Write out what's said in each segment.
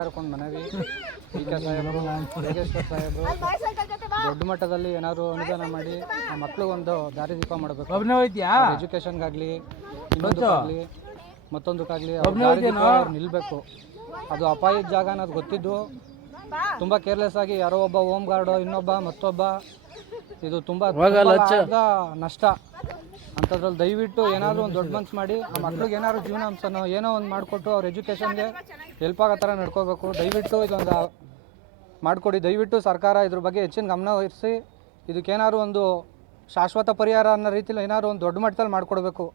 ಕರ್ಕೊಂಡು ಮನವಿ ಕೆ ಸಾಹೇಬರು ಯೋಗೇಶ್ವರ್ ಸಾಹೇಬರು ದೊಡ್ಡ ಮಟ್ಟದಲ್ಲಿ ಏನಾದ್ರು ಅನುದಾನ ಮಾಡಿ ಆ ಮಕ್ಳಿಗೊಂದು ದಾರಿದೀಪ ಮಾಡಬೇಕು. ಎಜುಕೇಷನ್ಗಾಗಲಿ ಇನ್ನೊಂದಕ್ಕಾಗಲಿ ಮತ್ತೊಂದಕ್ಕಾಗಲಿ ನಿಲ್ಲಬೇಕು. ಅದು ಅಪಾಯದ ಜಾಗ ಅನ್ನೋದು ಗೊತ್ತಿದ್ದು ತುಂಬ ಕೇರ್ಲೆಸ್ ಆಗಿ ಯಾರೋ ಒಬ್ಬ ಹೋಮ್ ಗಾರ್ಡು ಇನ್ನೊಬ್ಬ ಮತ್ತೊಬ್ಬ ಇದು ತುಂಬ ನಷ್ಟ ಅಂಥದ್ರಲ್ಲಿ ದಯವಿಟ್ಟು ಏನಾದರೂ ಒಂದು ದೊಡ್ಡ ಮನ್ಸು ಮಾಡಿ ಆ ಮಕ್ಳಿಗೆ ಏನಾದ್ರು ಜೀವನಾಂಶನೋ ಏನೋ ಒಂದು ಮಾಡಿಕೊಟ್ಟು ಅವ್ರ ಎಜುಕೇಷನ್ಗೆ ಹೆಲ್ಪ್ ಆಗೋ ಥರ ನಡ್ಕೋಬೇಕು. ದಯವಿಟ್ಟು ಇದೊಂದು ಮಾಡಿಕೊಡಿ. ದಯವಿಟ್ಟು ಸರ್ಕಾರ ಇದ್ರ ಬಗ್ಗೆ ಹೆಚ್ಚಿನ ಗಮನ ವಹಿಸಿ ಇದಕ್ಕೇನಾದ್ರು ಒಂದು ಶಾಶ್ವತ ಪರಿಹಾರ ಅನ್ನೋ ರೀತಿಯಲ್ಲಿ ಏನಾದ್ರು ಒಂದು ದೊಡ್ಡ ಮಟ್ಟದಲ್ಲಿ ಮಾಡಿಕೊಡ್ಬೇಕು.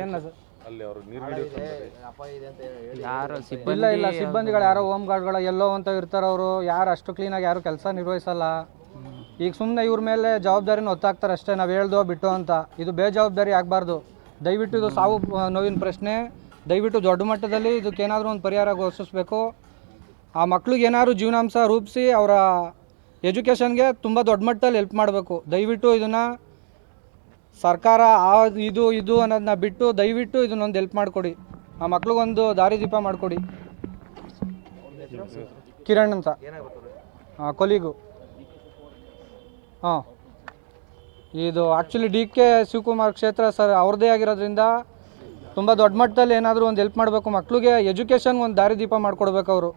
ಏನು ಇಲ್ಲ ಸಿಬ್ಬಂದಿಗಳು ಯಾರೋ ಹೋಮ್ ಗಾರ್ಡ್ಗಳು ಎಲ್ಲೋ ಅಂತ ಇರ್ತಾರೆ. ಅವರು ಯಾರು ಅಷ್ಟು ಕ್ಲೀನಾಗಿ ಯಾರು ಕೆಲಸ ನಿರ್ವಹಿಸಲ್ಲ. ಈಗ ಸುಮ್ಮನೆ ಇವ್ರ ಮೇಲೆ ಜವಾಬ್ದಾರಿನ ಹೊತ್ತಾಕ್ತಾರೆ ಅಷ್ಟೇ, ನಾವು ಹೇಳ್ದೋ ಬಿಟ್ಟು ಅಂತ. ಇದು ಬೇಜವಾಬ್ದಾರಿ ಆಗಬಾರ್ದು. ದಯವಿಟ್ಟು ಇದು ಸಾವು ನೋವಿನ ಪ್ರಶ್ನೆ. ದಯವಿಟ್ಟು ದೊಡ್ಡ ಮಟ್ಟದಲ್ಲಿ ಇದಕ್ಕೇನಾದರೂ ಒಂದು ಪರಿಹಾರ ಘೋಷಿಸಬೇಕು. ಆ ಮಕ್ಳಿಗೆ ಏನಾದ್ರು ಜೀವನಾಂಶ ರೂಪಿಸಿ ಅವರ ಎಜುಕೇಷನ್ಗೆ ತುಂಬ ದೊಡ್ಡ ಮಟ್ಟದಲ್ಲಿ ಹೆಲ್ಪ್ ಮಾಡಬೇಕು. ದಯವಿಟ್ಟು ಇದನ್ನು ಸರ್ಕಾರ ಇದು ಅನ್ನೋದನ್ನ ಬಿಟ್ಟು ದಯವಿಟ್ಟು ಇದನ್ನೊಂದು ಹೆಲ್ಪ್ ಮಾಡಿಕೊಡಿ. ಆ ಮಕ್ಳಿಗೊಂದು ದಾರಿದೀಪ ಮಾಡಿಕೊಡಿ. ಕಿರಣ್ ಅಂತ ಕೊಲಿಗು. ಹಾಂ, ಇದು ಆ್ಯಕ್ಚುಲಿ ಡಿ.ಕೆ. ಶಿವಕುಮಾರ್ ಕ್ಷೇತ್ರ ಸರ್ ಅವ್ರದ್ದೇ ಆಗಿರೋದ್ರಿಂದ ತುಂಬ ದೊಡ್ಡ ಮಟ್ಟದಲ್ಲಿ ಏನಾದರೂ ಒಂದು ಹೆಲ್ಪ್ ಮಾಡಬೇಕು. ಮಕ್ಳಿಗೆ ಎಜುಕೇಷನ್ಗೆ ಒಂದು ದಾರಿದೀಪ ಮಾಡಿಕೊಡ್ಬೇಕು ಅವರು.